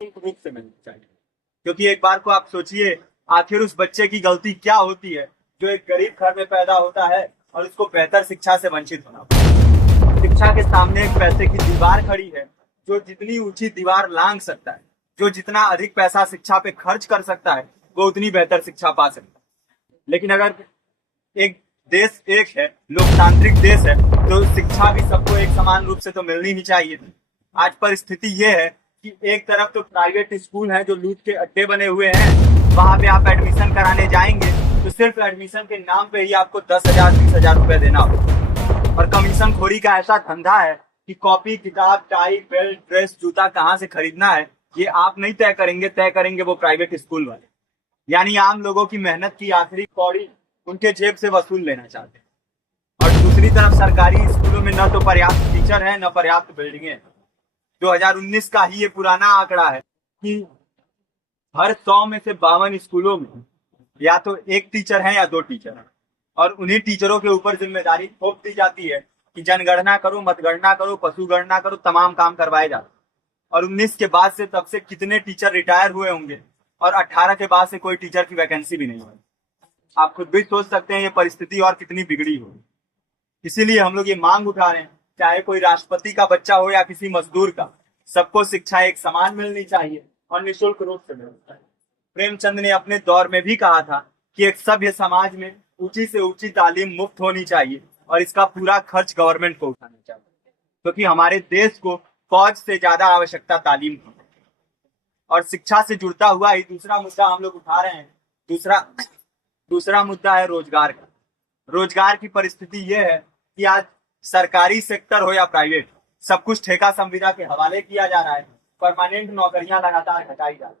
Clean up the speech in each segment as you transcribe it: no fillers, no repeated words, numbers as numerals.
रूप से मिलनी चाहिए। क्योंकि एक बार को आप सोचिए, आखिर उस बच्चे की गलती क्या होती है जो एक गरीब घर में पैदा होता है और उसको बेहतर शिक्षा से वंचित होना पड़ता है। शिक्षा के सामने एक पैसे की दीवार खड़ी है। जो जितनी ऊंची दीवार लांघ सकता है, जो जितना अधिक पैसा शिक्षा पे खर्च कर सकता है, वो उतनी बेहतर शिक्षा पा सकता है। लेकिन अगर एक देश एक है, लोकतांत्रिक देश है, तो शिक्षा भी सबको एक समान रूप से तो मिलनी ही चाहिए। आज परिस्थिति ये है कि एक तरफ तो प्राइवेट स्कूल हैं जो लूट के अड्डे बने हुए हैं, वहां पे आप एडमिशन कराने जाएंगे तो सिर्फ एडमिशन के नाम पे ही आपको 10,000 20,000 रुपए देना होगा। और कमीशन खोरी का ऐसा धंधा है कि कॉपी किताब टाई बेल्ट ड्रेस जूता कहाँ से खरीदना है, ये आप नहीं तय करेंगे, तय करेंगे वो प्राइवेट स्कूल वाले। यानी आम लोगों की मेहनत की आखिरी कौड़ी उनके जेब से वसूल लेना चाहते हैं। और दूसरी तरफ सरकारी स्कूलों में न तो पर्याप्त टीचर है, न पर्याप्त बिल्डिंगे हैं। 2019 का ही ये पुराना आंकड़ा है कि हर 100 में से 52 स्कूलों में या तो एक टीचर है या दो टीचर है। और उन्हीं टीचरों के ऊपर जिम्मेदारी थोप दी जाती है कि जनगणना करो, मतगणना करो, पशु गणना करो, तमाम काम करवाए जाते। और 19 के बाद से तब से कितने टीचर रिटायर हुए होंगे, और 18 के बाद से कोई टीचर की वैकेंसी भी नहीं हुई। आप खुद भी सोच सकते हैं ये परिस्थिति और कितनी बिगड़ी होगी। इसीलिए हम लोग ये मांग उठा रहे हैं, चाहे कोई राष्ट्रपति का बच्चा हो या किसी मजदूर का, सबको शिक्षा एक समान मिलनी चाहिए और निःशुल्क रूप से मिलनी चाहिए। प्रेमचंद ने अपने दौर में भी कहा था कि एक सभ्य समाज में ऊंची से ऊंची तालीम मुफ्त होनी चाहिए और इसका पूरा खर्च गवर्नमेंट को उठाना चाहिए, क्योंकि हमारे देश को फौज से ज्यादा आवश्यकता तालीम की। और शिक्षा से जुड़ता हुआ ही दूसरा मुद्दा हम लोग उठा रहे हैं। दूसरा दूसरा मुद्दा है रोजगार का। रोजगार की परिस्थिति यह है कि आज सरकारी सेक्टर हो या प्राइवेट, सब कुछ ठेका संविदा के हवाले किया जा रहा है। परमानेंट नौकरियां लगातार घटाई जा रही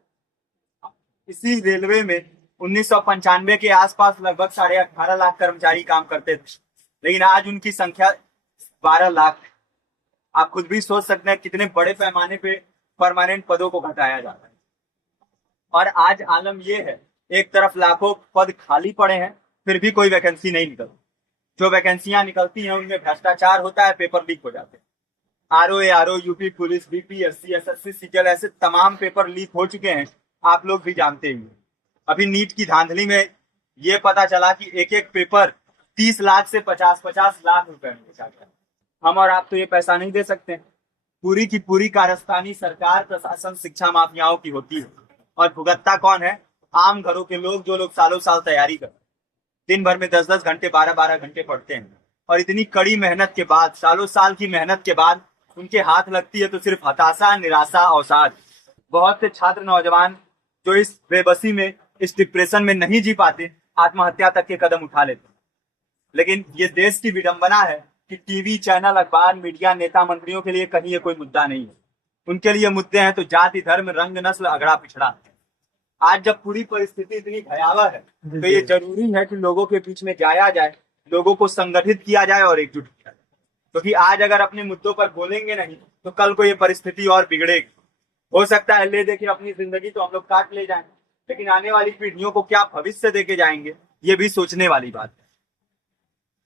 है। इसी रेलवे में 1995 के आसपास लगभग 18.5 लाख कर्मचारी काम करते थे, लेकिन आज उनकी संख्या 12 लाख। आप खुद भी सोच सकते हैं कितने बड़े पैमाने पे परमानेंट पदों को घटाया जा रहा है। और आज आलम यह है, एक तरफ लाखों पद खाली पड़े हैं, फिर भी कोई वैकेंसी नहीं निकलती। जो वैकेंसियां निकलती हैं उनमें भ्रष्टाचार होता है, पेपर लीक हो जाते हैं। RO, UP police, BPSC, SSC, CGL, ऐसे तमाम पेपर लीक हो चुके हैं, आप लोग भी जानते ही। अभी नीट की धांधली में ये पता चला कि एक एक पेपर 30 लाख से 50-50 लाख रुपए में बेचा गया। हम और आप तो ये पैसा नहीं दे सकते। पूरी की पूरी कारस्तानी सरकार, प्रशासन, शिक्षा माफियाओं की होती है। और भुगतता कौन है? आम घरों के लोग, जो लोग सालों साल तैयारी करते हैं, दिन भर में 10-10 घंटे, 12-12 घंटे पढ़ते हैं। और इतनी कड़ी मेहनत के बाद, सालों साल की मेहनत के बाद उनके हाथ लगती है तो सिर्फ हताशा, निराशा, अवसाद। बहुत से छात्र नौजवान जो इस बेबसी में, इस डिप्रेशन में नहीं जी पाते, आत्महत्या तक के कदम उठा लेते। लेकिन ये देश की विडंबना है कि टीवी चैनल, अखबार, मीडिया, नेता मंत्रियों के लिए कहीं ये कोई मुद्दा नहीं है। उनके लिए मुद्दे हैं तो जाति, धर्म, रंग, नस्ल, अगड़ा पिछड़ा। आज जब पूरी परिस्थिति इतनी भयावह है तो ये जरूरी है कि लोगों के बीच में जाया जाए, लोगों को संगठित किया जाए और एकजुट किया जाए। क्योंकि आज अगर अपने मुद्दों पर बोलेंगे नहीं तो कल को ये परिस्थिति और बिगड़ेगी। हो सकता है ले देके अपनी जिंदगी तो हम लोग काट ले जाएं, लेकिन आने वाली पीढ़ियों को क्या भविष्य देके जाएंगे, ये भी सोचने वाली बात है।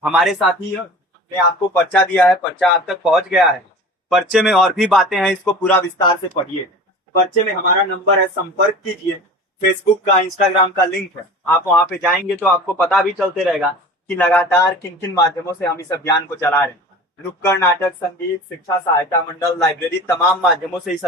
हमारे साथी ने आपको पर्चा दिया है, पर्चा आप तक पहुंच गया है। पर्चे में और भी बातें हैं, इसको पूरा विस्तार से पढ़िए। पर्चे में हमारा नंबर है, संपर्क कीजिए। फेसबुक का, इंस्टाग्राम का लिंक है, आप वहां पे जाएंगे तो आपको पता भी चलते रहेगा कि लगातार किन किन माध्यमों से हम इस अभियान को चला रहे हैं। नुक्कड़ नाटक, संगीत, शिक्षा सहायता मंडल, लाइब्रेरी, तमाम माध्यमों से इस